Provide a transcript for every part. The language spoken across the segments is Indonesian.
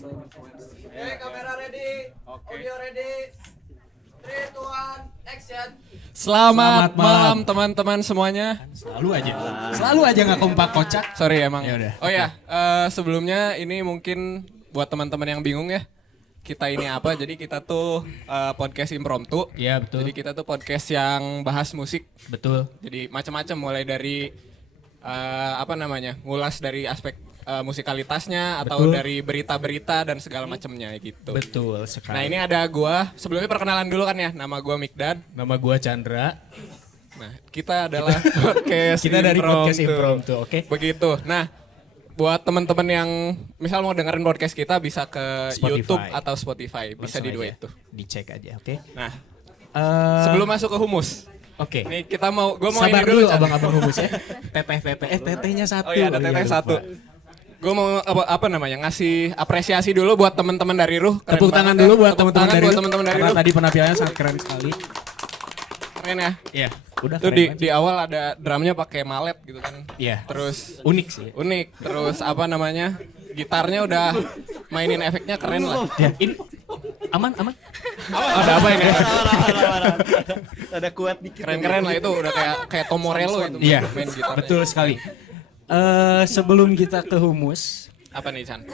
Kamera ready, audio ready, 3, 2, 1, action. Selamat malam teman-teman semuanya. Selalu aja nggak kompak kocak. Sorry emang. Yaudah. Oh ya, sebelumnya ini mungkin buat teman-teman yang bingung ya. Kita ini apa? Jadi kita tuh podcast impromptu. Iya betul. Jadi kita tuh podcast yang bahas musik. Betul. Jadi macam-macam mulai dari ngulas dari aspek musikalitasnya atau Betul. dari berita-berita dan segala macamnya gitu. Betul sekali. Nah ini ada gua, sebelumnya perkenalan dulu kan ya, nama gua Mikdan. Nama gua Chandra. Nah kita adalah podcast Kita dari podcast Impromptu. Impromptu, oke? Begitu. Nah buat teman-teman yang misal mau dengerin podcast kita bisa ke Spotify. YouTube atau Spotify, bisa Langsung di dua aja. itu. Dicek aja, oke? Nah Sebelum sebelum masuk ke humus, oke. nih kita gua mau Sabar ini dulu Chan. abang-abang humus ya. Teteh. Tetehnya satu. Oh iya ada teteh lupa. satu. Gue mau ngasih apresiasi dulu buat teman-teman dari Ruh. Keren Tepuk tangan banget dulu ya. buat Tepuk teman-teman tangan dari buat Ruh. teman-teman dari Karena Ruh. tadi penampilannya sangat keren sekali. Keren ya. Iya, udah Itu keren di banget. di awal ada drumnya pakai mallet gitu kan. Iya. Terus Unik sih. unik. Terus gitarnya udah mainin efeknya keren lah. Ya, ini aman. Ada apa ini? Ada kuat dikit. Keren-keren lah itu udah kayak Tom Morello itu Iya, main gitarnya. betul sekali. Sebelum kita ke humus, Apa nih Chan?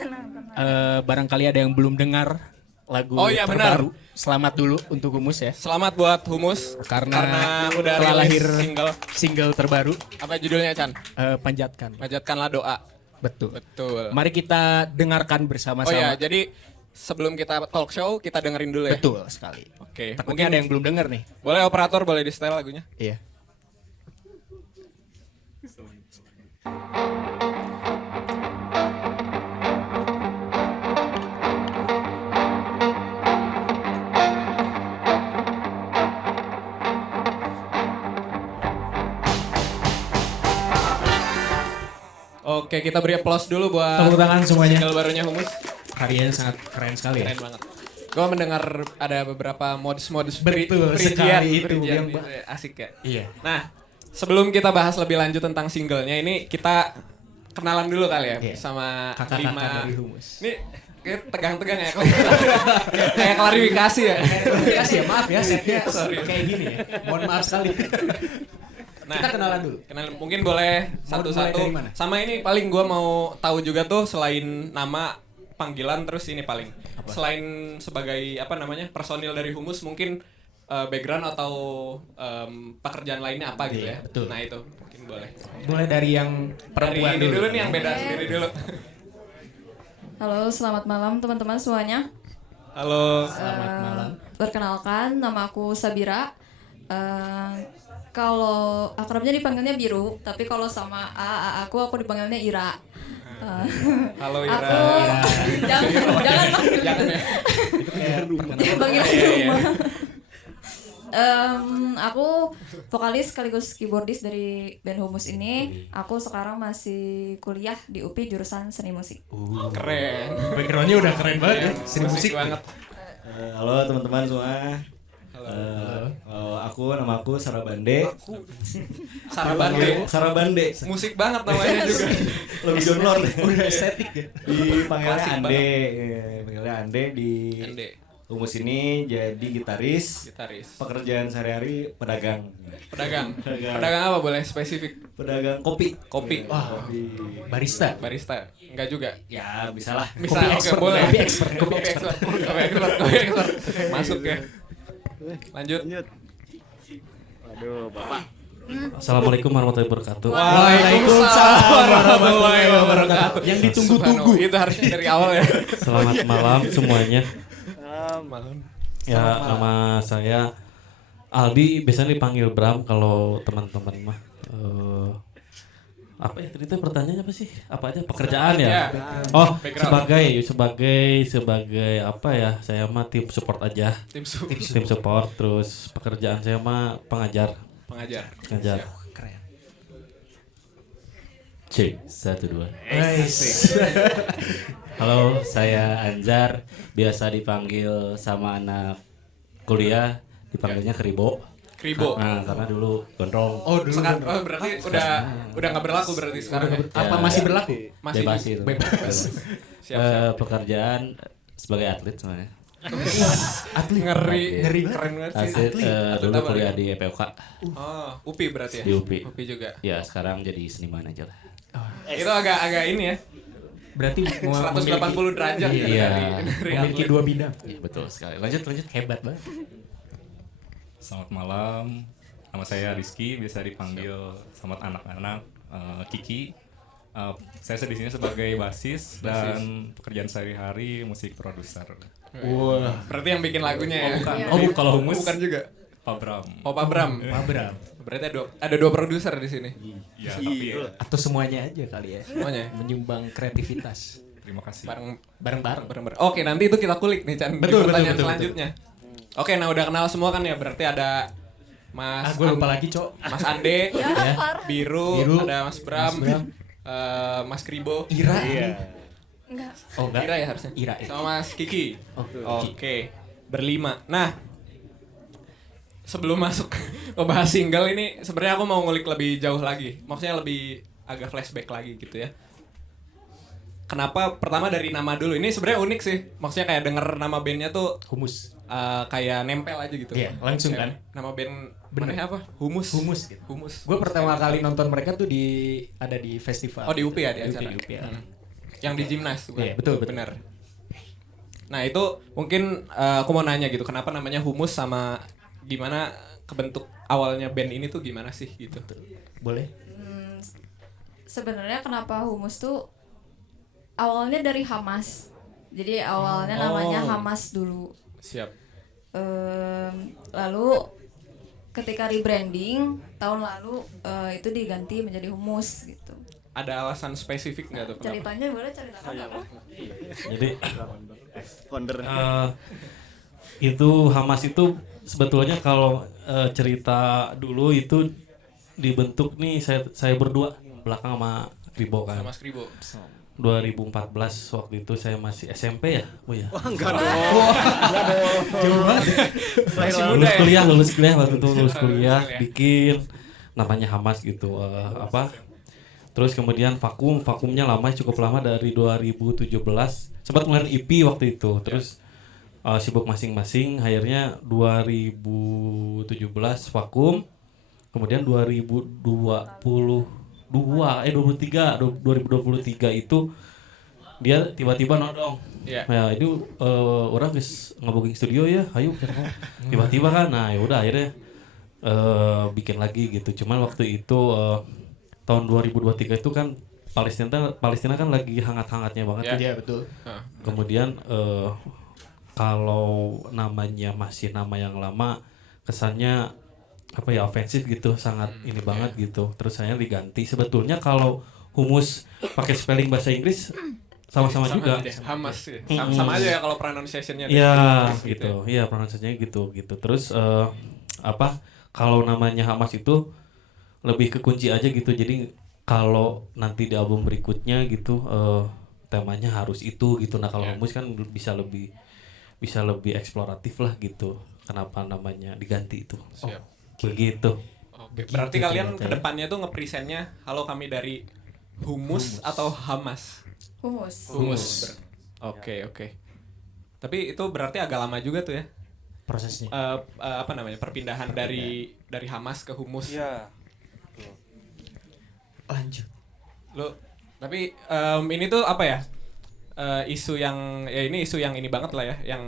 barangkali ada yang belum dengar lagu Oh iya, benar. terbaru. Selamat dulu untuk humus ya. Selamat buat Humus Karena udah telah rilis lahir single terbaru, Apa judulnya Chan? Panjatkan. Panjatkanlah doa. Betul. Betul. Mari kita dengarkan Oh bersama-sama. ya, jadi sebelum kita talk show kita dengerin dulu ya. Betul sekali. Oke. Takutnya ada yang belum dengar nih. Boleh operator boleh di setel lagunya? Iya. Oke, kita beri applause dulu buat Tepuk tangan semuanya. single barunya Humus. Karyanya sangat keren sekali ya. Keren banget. Gue mendengar ada beberapa modus-modus Betul sekali itu, yang gitu ya. Asik ya. Iya. Nah, sebelum kita bahas lebih lanjut tentang singlenya ini, kita kenalan dulu kali ya Iya. sama Kakak-kakak 5. dari Humus. Ini kayak tegang-tegang ya. Kayak klarifikasi ya. Ya maaf ya, setnya Sorry. kayak gini ya. Mohon maaf sekali. Nah, Kita kenalan dulu. Mungkin boleh Mau mulai satu-satu. dari mana? Sama ini paling gue mau tahu juga tuh selain nama panggilan terus ini paling selain sebagai personil dari Humus mungkin background atau pekerjaan lainnya apa gitu Iya, ya. betul. Nah itu mungkin boleh. Mulai dari yang perempuan Dari ini dulu dulu. nih yang beda sendiri dulu. Halo, selamat malam teman-teman semuanya. Halo. Selamat malam. Perkenalkan, nama aku Sabira. Kalau akrabnya dipanggilnya Biru, tapi kalau sama aku dipanggilnya Ira. Halo Ira. Aku jangan panggil Jangan ya. Itu kayak perkenalan. dipanggil di Iya, iya. rumah. Aku vokalis sekaligus keyboardis dari band Humus ini. Aku sekarang masih kuliah di UPI jurusan seni musik. Keren. Backgroundnya udah keren banget ya. Seni musik banget. Halo teman-teman semua. Nama aku Sarabande. Sarabande. Musik banget namanya juga. Lebih download. Udah estetik ya. Dipanggilnya Klasik Ande. Panggilnya Ande di Ande. Humus ini jadi gitaris. Gitaris. Pekerjaan sehari-hari pedagang. Pedagang. Pedagang. Pedagang apa boleh spesifik? Pedagang kopi. Kopi. Wah, Kopi. barista. Barista. Enggak juga. Ya, bisalah. Bisa, Kopi oke, expert, boleh. kopi expert, kopi Kopi expert. Kopi expert. Masuk ya. Lanjut. Aduh, Bapak. Assalamualaikum warahmatullahi wabarakatuh. Waalaikumsalam warahmatullahi wabarakatuh. Yang ditunggu-tunggu. Subhanallah, itu harusnya dari awal ya. Selamat malam semuanya. Malam. Ya, nama saya Aldi, biasanya dipanggil Bram kalau teman-teman mah. Apa ya tadi teh pertanyaannya apa sih? Apa aja pekerjaan ya? Ya. Oh, Background. sebagai apa ya? Saya mah tim support aja. Tim su. Tim support, terus pekerjaan saya mah pengajar. Pengajar. Pengajar. Keren. C 12. Halo, saya Anjar, biasa dipanggil sama anak kuliah dipanggilnya Kribo. Kribo. Nah, karena dulu gondrong. Oh, dulu. Sekarang berarti udah nggak berlaku berarti sekarang ya? Apa masih berlaku? Masih Bebas itu. Bebas. Siap. Pekerjaan sebagai atlet sebenarnya. Ngeri keren banget sih. Atlet dulu apa kuliah lagi? di EPOK Oh, UPI berarti ya? di UPI. UPI juga. Ya sekarang jadi seniman aja lah. Itu agak ini ya. Berarti 180 derajat gitu Iya. dari memiliki atlet. dua bidang. Iya, betul sekali. Lanjut hebat banget. Selamat malam, nama saya Rizky, biasa dipanggil sama anak-anak Kiki. Saya di sini sebagai basis dan pekerjaan sehari-hari musik produser. Wah, Berarti yang bikin lagunya ya? Bukan. Iya. Kalau humus Bukan juga. Pak Bram. Oh, Pak Bram. Pak Bram. Berarti ada dua produser di sini. Ya, tapi Atau semuanya aja kali ya. Semuanya. Menyumbang kreativitas. terima kasih. Bareng-bareng. Bareng-bareng. Oke, nanti itu kita kulik nih Chan. Betul, Di pertanyaan betul, selanjutnya. Oke, nah udah kenal semua kan ya? Berarti ada Mas Gue lupa lagi, Cok. Mas Ande, Ya, parah. Biru, Biru, ada Mas Bram, Mas Bram. Mas Kribo, Ira. Enggak. Oh, enggak. Ira ya harusnya. Ira. Sama Mas Kiki. Oh, Oke, berlima. Nah, sebelum masuk ke bahas single ini, sebenarnya aku mau ngulik lebih jauh lagi. Maksudnya lebih agak flashback lagi gitu ya. Kenapa pertama dari nama dulu? Ini sebenarnya unik sih. Maksudnya kayak denger nama bandnya tuh Humus. kayak nempel aja gitu. Iya, langsung kan. Nama band Bener. mana apa? Humus. Humus gitu. Humus. Gue pertama kali nonton mereka tuh ada di festival. Oh, di UP ya, di UP, acara. UP, ya. Yang di Jimnas bukan? Iya, betul. Benar. Nah, itu mungkin aku mau nanya gitu, kenapa namanya Humus sama gimana kebentuk awalnya band ini tuh gimana sih gitu. Boleh? Sebenarnya kenapa humus tuh awalnya dari Hamas. Jadi awalnya namanya Hamas dulu. Siap. Lalu ketika rebranding tahun lalu itu diganti menjadi humus gitu. Ada alasan spesifik nggak tuh kenapa? Ceritanya boleh ceritakan nggak? Jadi itu Hamas itu sebetulnya kalau cerita dulu itu dibentuk nih saya berdua belakang sama Kribo kan. Sama Mas Kribo. 2014 waktu itu saya masih SMP ya, Bu ya. Masih muda ya. Lulus kuliah waktu itu lulus Lulus kuliah kuliah. bikin namanya Hamas gitu terus kemudian vakumnya lama cukup lama dari 2017 sempat ngeluarin EP waktu itu terus sibuk masing-masing akhirnya 2017 vakum kemudian 2023 itu dia tiba-tiba nodong. Iya. Nah, itu orang guys ngebooking studio ya, ayo tiba-tiba kan. Nah, ya udah akhirnya bikin lagi gitu. Cuman waktu itu tahun 2023 itu kan Palestina kan lagi hangat-hangatnya banget. Iya. Iya, betul. Nah, Kemudian kalau namanya masih nama yang lama kesannya apa ya ofensif gitu, sangat ini banget gitu. Terus saya diganti. Sebetulnya kalau humus pakai spelling bahasa Inggris sama-sama juga. aja deh, Hamas sih. Sama aja ya kalau pronunciation-nya. Iya Inggris gitu. Iya pronunciasinya gitu. Terus kalau namanya Hamas itu lebih ke kunci aja gitu. Jadi kalau nanti di album berikutnya gitu temanya harus itu gitu. Nah, kalau humus kan bisa lebih eksploratif lah gitu. Kenapa namanya diganti itu? Siap. Begitu. Oke, berarti kalian kedepannya tuh ngepresentnya halo kami dari Humus atau Hamas? Humus. Humus. Oke. Tapi itu berarti agak lama juga tuh ya. Prosesnya. Apa namanya? Perpindahan dari Hamas ke Humus. Iya. Lanjut. Lo tapi ini tuh apa ya? Isu yang ini banget lah ya, yang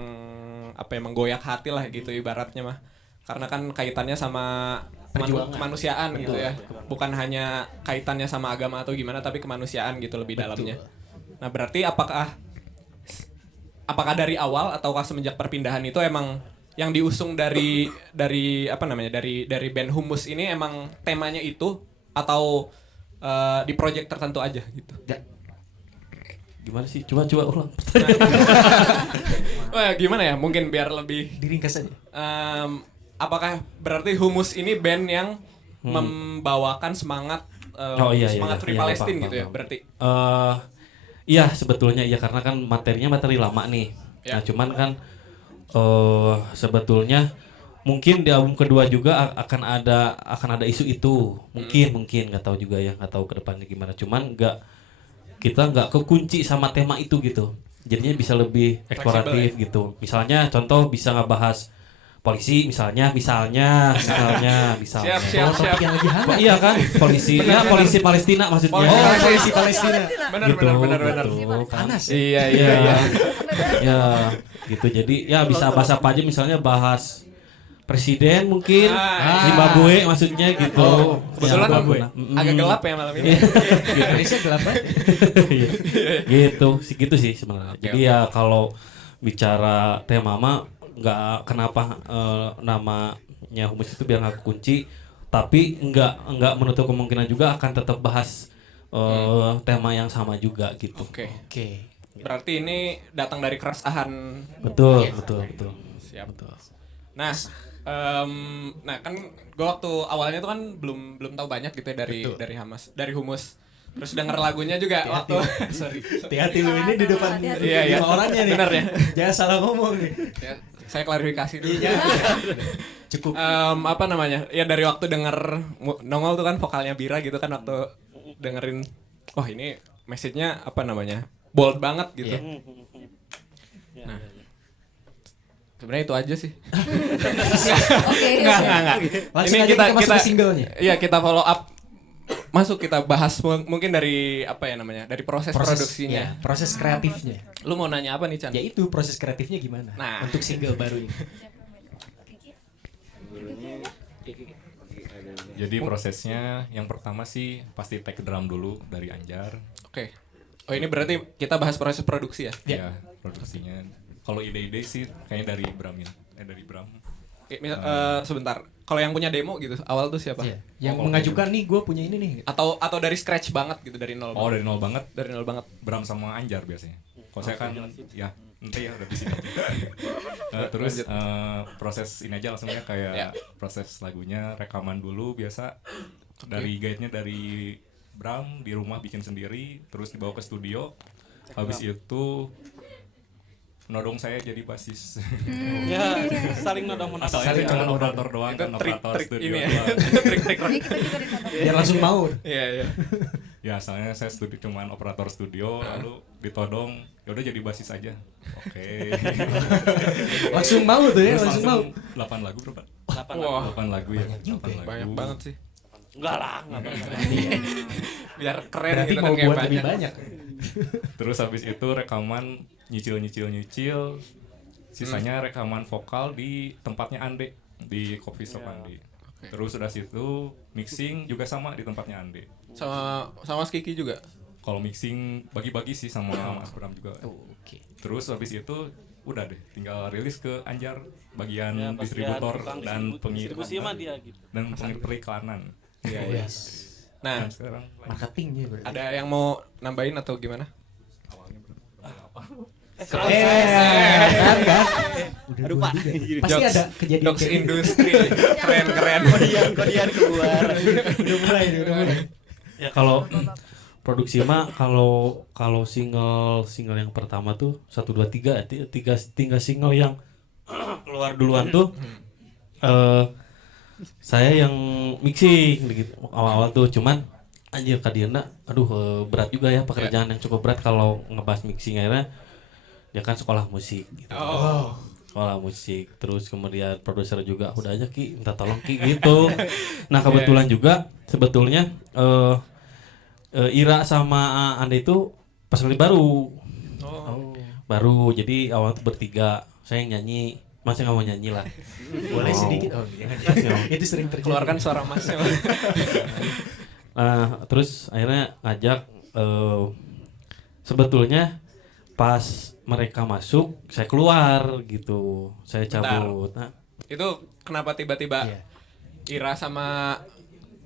apa ya menggoyak hati lah gitu ibaratnya mah. Karena kan kaitannya sama kemanusiaan gitu ya. Bukan hanya kaitannya sama agama atau gimana tapi kemanusiaan gitu lebih dalamnya. Nah, berarti apakah dari awal ataukah semenjak perpindahan itu emang yang diusung dari apa namanya? Dari band Humus ini emang temanya itu atau di project tertentu aja gitu. Gimana sih? Coba ulang. Oh ya, gimana ya? Mungkin biar lebih Diringkas aja. apakah berarti Humus ini band yang membawakan semangat semangat Free Palestine gitu ya? paham. Berarti. Iya sebetulnya iya karena kan materinya materi lama nih. Ya. Nah cuman kan sebetulnya mungkin di album kedua juga akan ada isu itu mungkin nggak tahu juga ya nggak tahu ke depannya gimana cuman kita nggak kekunci sama tema itu gitu. Jadinya bisa lebih eksploratif gitu. Misalnya contoh bisa ngebahas polisi misalnya. Siap. Yang lagi hangat. Iya kan, polisi Palestina maksudnya. Polisi Palestina. Benar. Gitu, kan. Panas. Iya. Ya, gitu. Jadi ya bisa bahas apa aja misalnya bahas presiden mungkin, Zimbabwe maksudnya gitu. Kebetulan Ya, agak gelap ya malam ini. Indonesia gelap banget. gitu sih sebenarnya. Jadi ya kalau bicara tema mah nggak kenapa namanya humus itu biar nggak kunci, tapi nggak menutup kemungkinan juga akan tetap bahas tema yang sama juga gitu. Oke. Berarti ini datang dari keresahan. Betul. Siap. Nah, kan gue waktu awalnya tuh kan belum tahu banyak gitu ya dari humus. Terus denger lagunya juga waktu sorry. Hati-hati lu ini di depan Iya. lima orangnya nih. Benar ya. Jangan salah ngomong nih. Ya, saya klarifikasi dulu. Cukup. Apa namanya? Ya dari waktu denger nongol tuh kan vokalnya Bira gitu kan waktu dengerin ini message-nya apa namanya? Bold banget gitu. Nah. Sebenarnya itu aja sih. Oke. Enggak. Langsung Ini aja kita masuk ke singlenya. Iya, kita follow up. Kita bahas mungkin dari apa ya namanya? Dari proses produksinya. Ya, proses kreatifnya. Lu mau nanya apa nih, Chan? Ya itu proses kreatifnya gimana? Nah. Untuk single baru ini. Jadi prosesnya yang pertama sih pasti take drum dulu dari Anjar. Oke. Oh, ini berarti kita bahas proses produksi ya? Ya, produksinya. Kalau ide-ide sih kayaknya dari Bram ya. Dari Bram. Sebentar. Kalau yang punya demo gitu, awal tuh siapa? Iya. Yang mengajukan nih gue punya ini nih. Atau dari scratch banget gitu, dari nol. Oh, dari nol banget. Dari nol banget. Bram sama Anjar biasanya. Kalau saya kan ya nanti ya udah di sini. Terus proses ini aja langsung ya kayak proses lagunya, rekaman dulu biasa. Dari guide-nya dari Bram di rumah bikin sendiri, terus dibawa ke studio. Habis itu nodong saya jadi basis. Ya, saling nodong. Asalnya sih cuma operator doang Itu kan, operator trik studio ini ya. doang. Trik. Biar langsung mau. Iya. Ya asalnya saya cuman operator studio, lalu ditodong, ya udah jadi basis aja. Oke. Langsung mau tuh ya, Terus langsung mau. 8 lagu berapa? Wah, 8 lagu ya. 8 lagu. banyak banget sih. Enggak banyak. Biar keren Berarti gitu mau kan kayak buat lebih banyak. banyak. Terus habis itu rekaman nyicil. Sisanya rekaman vokal di tempatnya Ande, di coffee shop Ande. Terus udah situ mixing juga sama di tempatnya Ande. Sama Mas Kiki juga. Kalau mixing bagi-bagi sih sama Mas Bram juga. Oke. Terus habis itu udah deh tinggal rilis ke Anjar bagian distributor dan periklanan. Iya. Nah, Dan sekarang Marketingnya berarti. ada yang mau nambahin atau gimana? Kan. Udah Aduh, Pak. Pasti ada kejadian Jokes kayak gitu. industri. Keren. Kodian keluar. Udah mulai. Ya kalau produksi mah kalau single yang pertama tuh 1 2 3 tiga single yang keluar duluan tuh saya yang mixing gitu awal-awal tuh, cuman anjir kadiana berat juga ya pekerjaan yang cukup berat kalau ngebahas mixing. Akhirnya dia kan sekolah musik gitu. Sekolah musik, terus kemudian produser juga udah aja Ki minta tolong Ki gitu. Nah kebetulan juga sebetulnya Ira sama Anda itu personil baru. Baru, jadi awal tuh bertiga, saya yang nyanyi, Masnya nggak mau nyanyi lah. Boleh sedikit. Oh, jangan. Itu sering terjadi. Keluarkan suara Masnya. Terus akhirnya ngajak sebetulnya pas mereka masuk saya keluar gitu, saya cabut. Nah, Itu kenapa tiba-tiba Iya. Ira sama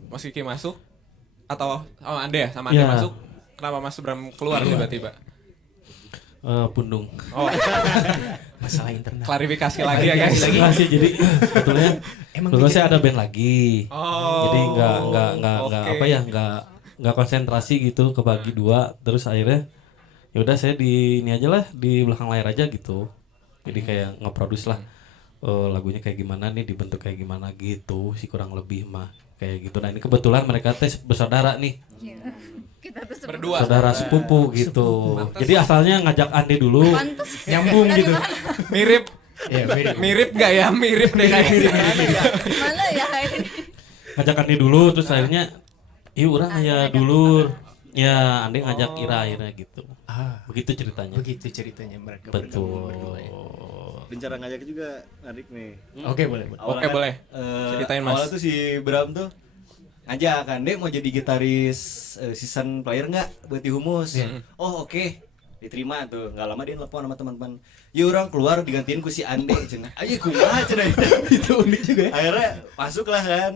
Mas Kiki masuk? Atau Ande ya? Sama Ande Iya. masuk? Kenapa Mas Bram keluar tiba-tiba? Pundung. Oh, Masalah internal. klarifikasi lagi ya guys. Enggak sih, jadi sebetulnya dulu saya ada band lagi. Oh. Jadi nggak Oke. apa ya, nggak konsentrasi gitu kebagi dua. Terus akhirnya ya udah saya di ini aja lah, di belakang layar aja gitu. Jadi kayak nge-produce lah lagunya kayak gimana nih, dibentuk kayak gimana gitu sih kurang lebih mah kayak gitu. Nah ini kebetulan mereka tes bersaudara nih. Kita tuh Berdua. saudara sepupu gitu. Jadi asalnya ngajak Ande dulu. Pantes. Nyambung gitu. Mirip. Iya, mirip. Mirip gak ya? Mirip deh kayaknya. Mana ya ini? Ngajak Ande dulu terus akhirnya yuk urang aya dulur. Ya, Ande ngajak Ira akhirnya gitu. Begitu ceritanya. Begitu ceritanya mereka Betul. berdua ya. Dan cara ngajak juga menarik nih. Oke, boleh. Oke, boleh. Ceritain, Mas. Awalnya tuh si Bram tuh ngajak kan, Dek mau jadi gitaris season player nggak buat di Humus? Oh oke. Diterima tuh, nggak lama dia nelfon sama teman-teman. Ya orang keluar digantiin ku si Ande, cenah. Ayo kumaha cenah. Itu unik juga ya. Akhirnya masuk lah kan.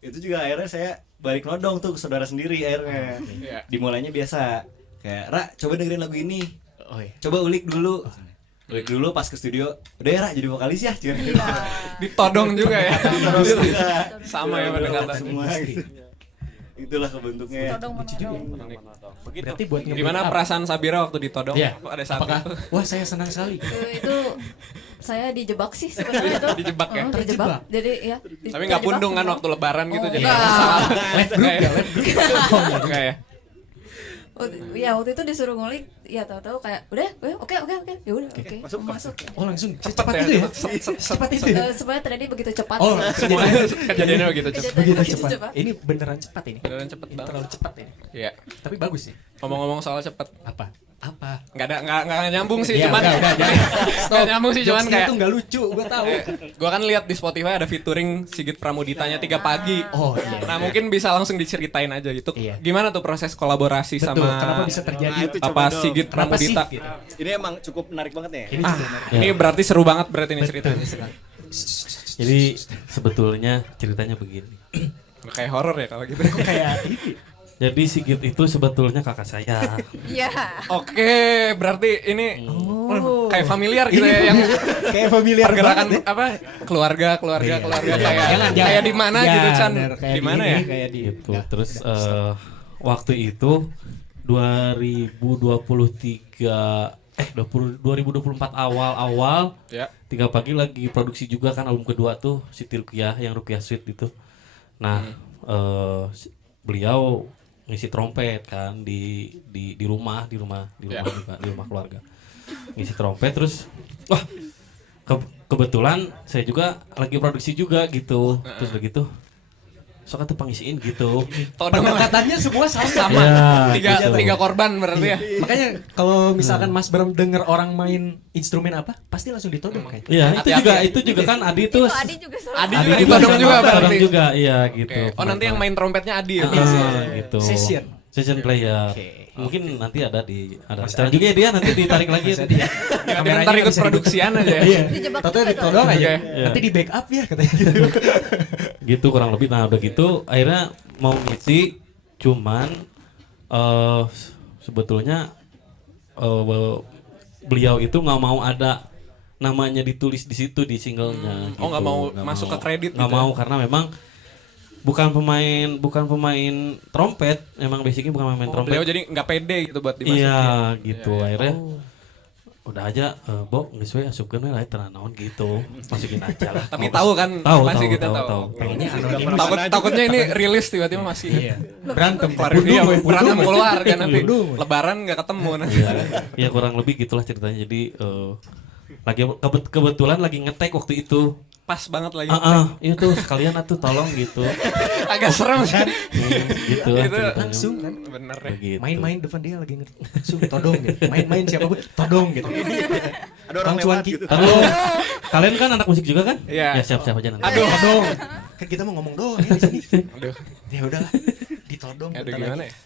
Itu juga akhirnya saya balik nodong tuh ke saudara sendiri akhirnya. Iya. Dimulainya biasa. Kayak, Ra, coba dengerin lagu ini. Oh iya. Coba ulik dulu. Ulik dulu pas ke studio. Udah ya, Ra, jadi vokalis ya. Ditodong juga ya. Terus juga. Sama ya pendekatan. Semua gitu. Itulah kebentuknya. Todong Berarti buat Gimana perasaan Sabira waktu ditodong Iya. pada saat Apakah? itu? Wah, saya senang sekali. itu saya dijebak sih sebenarnya itu. Dijebak ya? Dijebak. Jadi ya. Tapi nggak pundung kan waktu lebaran gitu jadi enggak. masalah. Live group ya, live group. Enggak ya? Ya waktu itu disuruh ngulik, ya tahu-tahu kayak udah, oke, ya udah, oke, masuk. Oh, langsung Cepet cepat ya, itu ya. cepet. Cepat itu ya. Sebenarnya terjadi begitu cepat. Oh, Semuanya kejadiannya begitu cepet. begitu Begitu cepat. cepat. Ini beneran cepat ini. Beneran cepet banget. Terlalu cepat ini. Iya. Tapi bagus sih. Ngomong-ngomong soal cepet, Apa? nggak nyambung sih, Iya, cuman udah, jangan. nggak nyambung sih, cuman Jokesnya kayak tuh nggak lucu, gua tahu. gua kan lihat di Spotify ada featuring Sigit Pramuditanya 3 pagi. Oh iya. Nah mungkin bisa langsung diceritain aja gitu. Iya. Gimana tuh proses kolaborasi Betul, sama kenapa bisa terjadi? Nah, itu Papa coba dong. Sigit Kenapa sih? Pramudita? Gitu. Ini emang cukup menarik banget nih. Ini juga menarik. Ini berarti seru banget berarti ini ceritanya. Jadi sebetulnya ceritanya begini. Kayak horor ya kalau gitu. Kok kayak ini? Jadi Sigit itu sebetulnya kakak saya. Iya. Oke, berarti ini Oh. kayak familiar gitu ya yang Kayak familiar pergerakan banget ya. apa keluarga Iya. kayak Jangan, kayak di mana jangan. gitu Chan. Bener, kayak Di mana ya? Kayak di Gitu. Terus waktu itu 2024 awal Ya. 3 pagi lagi produksi juga kan album kedua tuh si Rukiah yang Rukiah Sweet gitu. Nah, beliau ngisi trompet kan di rumah juga, di rumah keluarga. Ngisi trompet terus wah kebetulan saya juga lagi produksi juga gitu. Terus begitu sok atuh pangisiin gitu. Todong pendekatannya semua sama. Ya, tiga korban berarti ya. Makanya kalau misalkan Mas Bram denger orang main instrumen apa, pasti langsung ditodong kayak. Iya, Hati-hati. itu juga kan Adi tuh. Adi juga salah. Adi Adi juga ditodong juga ditodong berarti. juga, iya gitu. Oke. Oh nanti yang main trompetnya Adi ya. Gitu. Session Player. Oke. Mungkin nanti ada rencana juga ya dia nanti ditarik lagi. Nanti ntar ikut produksian aja ya. Iya. Dijebak Toto juga ditodong aja. Iya. Nanti di backup ya katanya gitu. Gitu kurang lebih. Nah udah gitu akhirnya mau ngisi cuman sebetulnya beliau itu nggak mau ada namanya ditulis di situ di singlenya. Oh, nggak mau masuk ke kredit Nggak gitu ya? mau karena memang bukan pemain trompet, emang basicnya bukan pemain trompet. Beliau jadi nggak pede gitu buat dimasukin. Iya gitu akhirnya udah aja Bo geus we asupkeun we lain tenan naon gitu masukin aja lah. Tapi tahu kan masih kita tahu. Pengennya anonim. Takutnya ini rilis tiba-tiba masih Iya. Berantem. keluar iya, berantem keluarga nanti. Lebaran nggak ketemu nanti. Iya, ya kurang lebih gitulah ceritanya. Jadi lagi kebetulan lagi ngetek waktu itu. Pas banget lagi. Itu sekalian atuh tolong gitu. Agak serem kan. Gitu lah Itu ceritanya. Langsung kan. Bener ya. Begitu. Main-main depan dia lagi langsung todong gitu. Main-main siapapun todong gitu. Ada orang Bang Cuan lewat Ki. gitu. Halo. Kalian kan anak musik juga kan? Iya. Ya siap-siap aja nanti. Aduh. Todong. Kan kita mau ngomong doang ya di sini. Aduh. Ya udahlah. Ditodong. Aduh bentar gimana lagi. ya?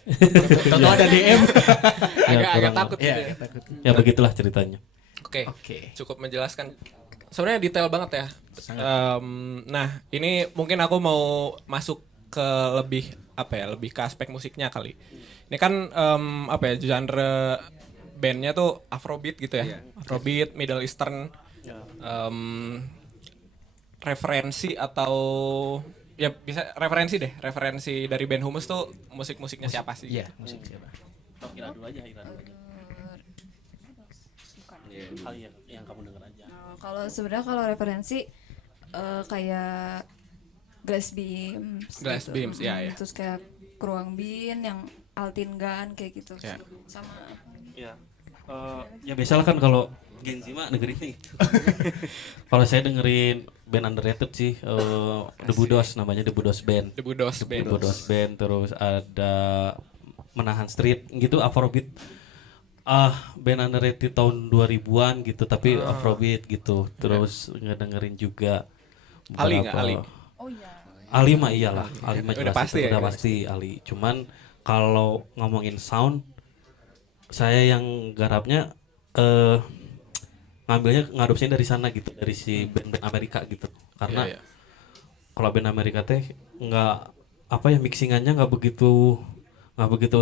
Toto ada DM. Agak kurang- takut Iya, gitu ya. takut. Ya begitulah ceritanya. Oke. Oke. Cukup menjelaskan. Sebenarnya detail banget ya. Nah, ini mungkin aku mau masuk ke lebih lebih ke aspek musiknya kali. Ini kan genre bandnya tuh Afrobeat gitu ya. Afrobeat, Middle Eastern. Referensi atau ya bisa referensi dari band Humus tuh musik-musiknya siapa sih? Iya, musik siapa? Kira dulu aja hal yang kamu dengar aja. Kalau sebenarnya kalau referensi kayak Glass Beams. Glass Beams, ya, ya. Terus kayak Kruang Bin yang Altin Gun kayak gitu. Ya. Sama Ya, ya biasalah kan kalau Gen Z mah dengerin itu. Kalau saya dengerin band underrated sih, The Budos namanya, The Budos Band. The Budos The Band. Budos Band, terus ada Menahan Street gitu, Afrobeat. Band underrated tahun 2000-an gitu, tapi Afrobeat gitu. Terus ngedengerin juga Ali nggak, beberapa- Ali? oh iya. Ali mah iyalah, Ali mah Udah jelas pasti itu, ya, udah udah pasti Ali. Cuman kalau ngomongin sound, saya yang garapnya ngambilnya ngadopsinya dari sana gitu, dari si band-band Amerika gitu. Karena Iya, iya. kalau band Amerika teh nggak apa ya, mixingannya nggak begitu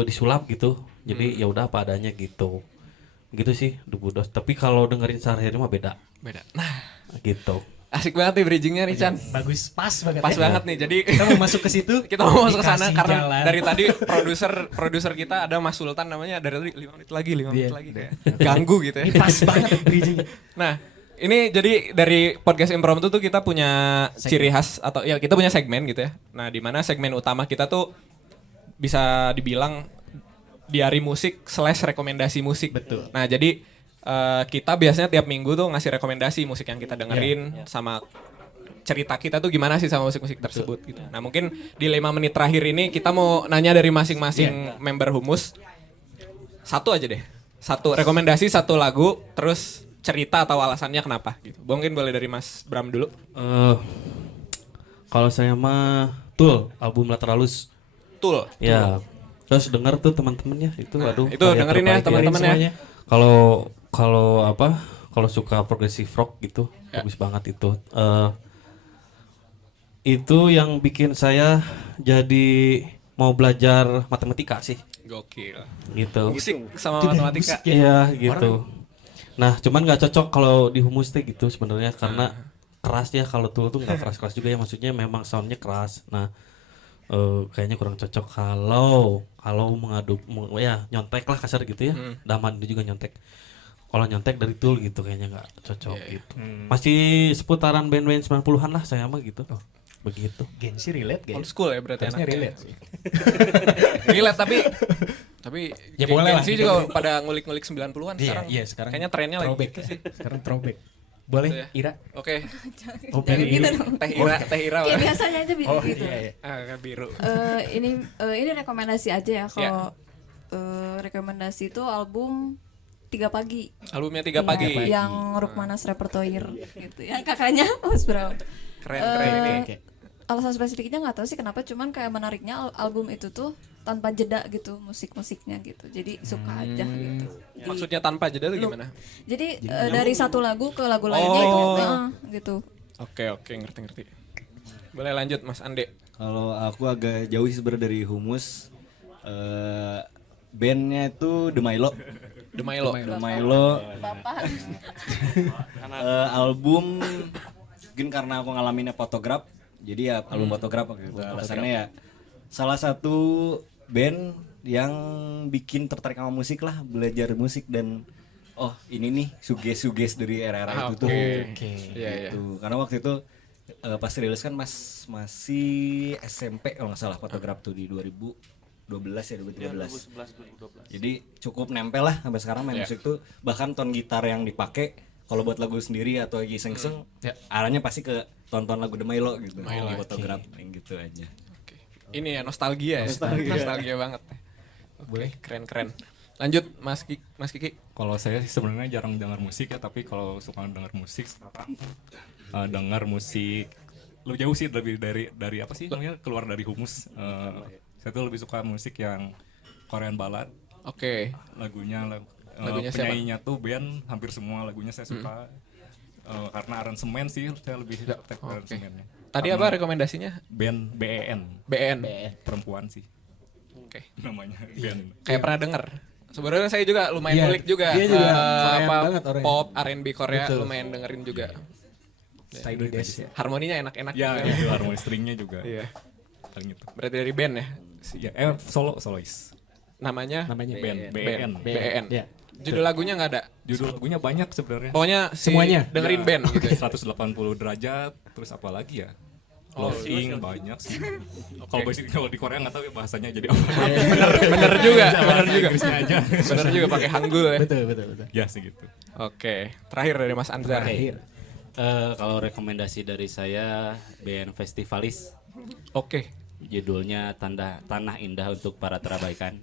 disulap gitu. Jadi ya udah apa adanya gitu. Gitu sih The Budos. Tapi kalau dengerin sehari-hari mah beda Beda. Nah, gitu. asik banget nih bridgingnya nih Chan. Bagus, pas banget. Pas ya. banget nih. Jadi Kita mau masuk ke situ. kita mau masuk ke sana dikasih karena jalan. dari tadi produser kita ada Mas Sultan namanya, dari tadi 5 menit lagi, 5 menit Iya. lagi kayak ganggu gitu ya. Ini pas banget bridging. Nah, ini jadi dari podcast impromptu tuh kita punya ciri khas atau ya kita punya segmen gitu ya. Nah, di mana segmen utama kita tuh bisa dibilang diari musik / rekomendasi musik. Betul. Nah, jadi kita biasanya tiap minggu tuh ngasih rekomendasi musik yang kita dengerin sama cerita kita tuh gimana sih sama musik-musik tersebut gitu. Nah, mungkin di 5 menit terakhir ini kita mau nanya dari masing-masing member Humus. Satu aja deh. Satu rekomendasi, satu lagu, terus cerita atau alasannya kenapa gitu. Mungkin boleh dari Mas Bram dulu. Kalau saya mah Tool, album Lateralus. Tul. Ya. Terus denger tuh teman-temannya itu, aduh. itu karya dengerin ya, terbaik teman-teman ya. semuanya. Kalau apa? Kalau suka progressive rock gitu, Ya. bagus banget itu. Itu yang bikin saya jadi mau belajar matematika sih, Gokil. gitu. Musik sama Itu dari matematika. musik ya. Iya gitu. Nah, cuman nggak cocok kalau di humus teh gitu sebenarnya karena keras ya. Kalau Tool tuh nggak keras-keras juga ya, maksudnya memang soundnya keras. Nah, kayaknya kurang cocok kalau ya nyontek lah kasar gitu ya. Daman itu juga nyontek. Kalau nyontek dari Tool gitu kayaknya nggak cocok gitu. Masih seputaran band-band 90-an lah saya mah gitu. Begitu. Gen Z relate Old guys. school ya berarti Harusnya anaknya. relate. Relate tapi Ya Gen- boleh Gen lah. Z juga pada ngulik-ngulik 90-an Iya, sekarang. iya sekarang. Kayaknya trennya lagi throwback gitu ya. sih. Sekarang throwback. Boleh, Gitu ya. Ira? Oke. Oh, Jangan pilih gitu ini. dong. Teh Ira. Kayak Wak. biasanya aja gitu. Oh iya, iya. Ah, biru. Ini rekomendasi aja ya kalau rekomendasi itu album 3 pagi. Albumnya 3 Iya, pagi. yang Rukmanas Repertoire gitu ya. Kakaknya Mas Bro. Keren ini. Oke. Alasan spesifiknya nggak tahu sih kenapa, cuman kayak menariknya album itu tuh tanpa jeda gitu musik-musiknya gitu. Jadi suka aja gitu. Maksudnya tanpa jeda tuh gimana? Jadi dari satu lagu ke lagu lainnya itu gitu. Oke, ngerti. Boleh lanjut Mas Ande. Kalau aku agak jauh sih sebenarnya dari humus. Bandnya itu The Milo. The Milo. The Milo. Bapak. Album mungkin karena aku ngalaminnya fotograf, jadi ya album fotograf gitu. Alasannya ya salah satu band yang bikin tertarik sama musik lah, belajar musik dan oh ini nih suges dari era-era itu tuh. Oke. Iya. Gitu. Karena waktu itu pas rilis kan masih SMP kalau nggak salah fotograf tuh di 2012 ya 2013. Jadi cukup nempel lah sampai sekarang main musik tuh, bahkan ton gitar yang dipakai kalau buat lagu sendiri atau lagi iseng-iseng arahnya pasti ke tonton lagu The Milo gitu. Di fotograf yang gitu aja. Oke. Ini ya nostalgia ya. Nostalgia banget. Boleh, keren. Lanjut Mas Kiki. Kalau saya sih sebenarnya jarang dengar musik ya, tapi kalau suka dengar musik sekarang dengar musik lebih jauh sih lebih dari apa sih namanya, keluar dari humus. Saya tuh lebih suka musik yang Korean ballad. Oke. Lagunya siapa? penyanyinya tuh band, hampir semua lagunya saya suka. Karena aransemen sih saya lebih tertarik ke aransemennya. Tadi Karena apa rekomendasinya? band BEN, BN. perempuan sih Oke. namanya band. Kayak pernah denger. Sebenarnya saya juga lumayan Iya, ngulik juga. dia juga Korean banget orangnya. Pop, R&B Korea Betul. lumayan dengerin juga. Tiny Desk ya. Harmoninya enak-enak Ya juga. itu harmoni stringnya juga. Iya. Paling itu. Berarti dari band ya. Ya, solois. Namanya Namanya Band BEN. BN. Ya. Judul lagunya nggak ada. Judul lagunya banyak sebenarnya. Pokoknya Semuanya? dengerin band gitu. 180 derajat, terus apa lagi ya? clothing banyak sih. Kalau basic kalau di Korea nggak tahu ya bahasanya jadi apa. Bener juga. Inggrisnya aja. Bener juga pakai Hangul ya. Betul. Ya segitu. Oke, terakhir dari Mas Anzar. Kalau rekomendasi dari saya band Festivalis, Oke. judulnya Tanah Indah untuk Para Terabaikan.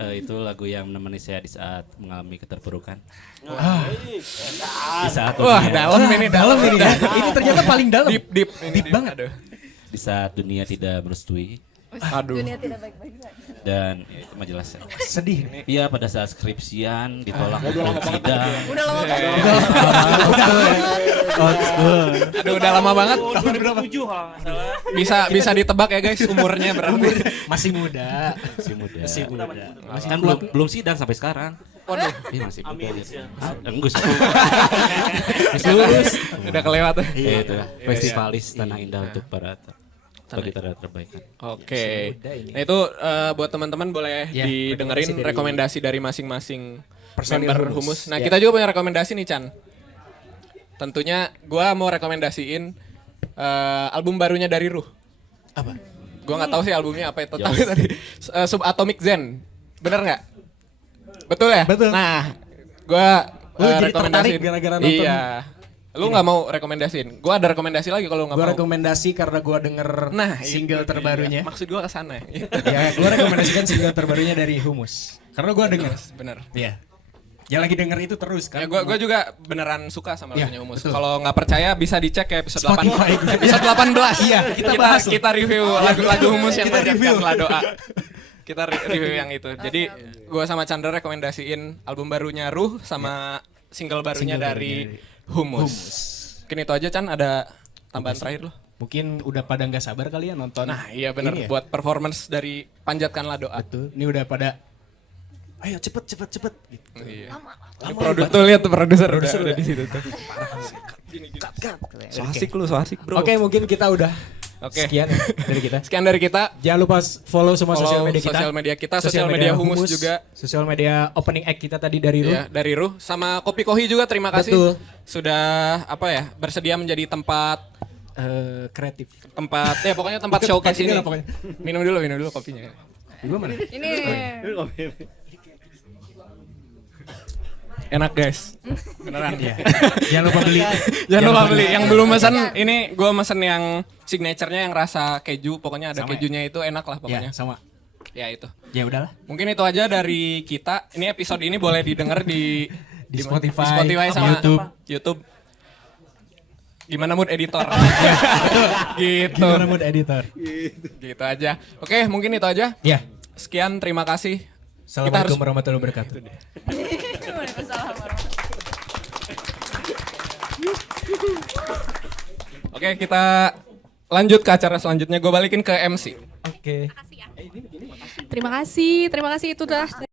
Itu lagu yang menemani saya di saat mengalami keterpurukan. Di saat Wah, dunia, dalam ini. ya. Ini ternyata paling dalam. Deep banget. Aduh. di saat dunia tidak merestui Aduh. Dunia tidak baik-baik saja. dan ya, itu majelas. Sedih. Iya pada saat skripsian ditolak untuk sidang. Udah lama banget. Aduh, udah lama banget. Bisa ditebak ya guys umurnya berapa? Masih muda. Masih muda. Kan belum sidang sampai sekarang. Waduh. Iya masih muda. Enggak sih. Lulus. Udah kelewat. Iya itu Festivalis Tanah Indah untuk para bagi terbaikan. Oke. Nah itu buat teman-teman boleh Ya, didengerin rekomendasi dari masing-masing personil member Humus. Humus. Nah Ya. kita juga punya rekomendasi nih Chan. Tentunya gua mau rekomendasiin album barunya dari Ruh. Apa? Gua nggak tahu sih albumnya apa itu tapi tadi Subatomic Zen. Bener nggak? Betul ya? Betul. Nah, gua Lu jadi rekomendasiin. tertarik gara-gara nonton. Iya. Lu nggak mau rekomendasiin? Gua ada rekomendasi lagi kalau nggak Gue mau. rekomendasi karena gue denger Nah, single itu terbarunya. dia. Maksud gua ke sana. Ya, gue rekomendasikan single terbarunya dari Humus. Karena gue denger. Bener. Iya. Yang lagi denger itu terus kan. Ya gua juga beneran suka sama Iya, lagunya Humus. betul. Kalau nggak percaya bisa dicek ya episode 8. Spotify. Episode 18. Iya, kita bahas loh. kita review lagu-lagu Humus yang Kita review. panjatkanlah doa. Kita review yang itu. Jadi gua sama Chandra rekomendasiin album barunya Ruh sama single barunya Single dari barunya Humus. Mungkin itu aja Chan, ada tambahan terakhir loh. Mungkin udah pada nggak sabar kali ya nonton. Nah, iya bener Ini ya? buat performance dari Panjatkanlah Doa. Betul. Ini udah pada ayo cepet gitu. Iya. Ini tuh lihat tuh produser udah di situ tuh. So asik bro. Oke, mungkin kita udah Oke. sekian ya dari kita. Sekian dari kita. Jangan lupa follow semua sosial media kita. Sosial media Humus juga. Sosial media opening act kita tadi dari Ruh. Ya, dari Ruh sama Kopi Kohi juga terima kasih. Betul. Sudah bersedia menjadi tempat Kreatif. ya pokoknya tempat showcase ini ini. lah pokoknya. Minum dulu kopinya. Gua mana? Ini Enak guys. Beneran. Iya. Jangan lupa beli. Jangan lupa beli. Yang belum mesen ini gue mesen yang signaturenya yang rasa keju. Pokoknya ada Sama ya? kejunya itu enak lah Ya, pokoknya. sama. Ya itu. Ya udahlah. Mungkin itu aja dari kita. Ini episode ini boleh didengar di Spotify, sama YouTube. YouTube. Gimana mood editor? Gitu. Gimana mood editor? Gitu aja. Oke, mungkin itu aja. Ya. Sekian, terima kasih. Assalamualaikum warahmatullahi wabarakatuh. Oke, kita lanjut ke acara selanjutnya. Gue balikin ke MC. Oke. Terima kasih itu udah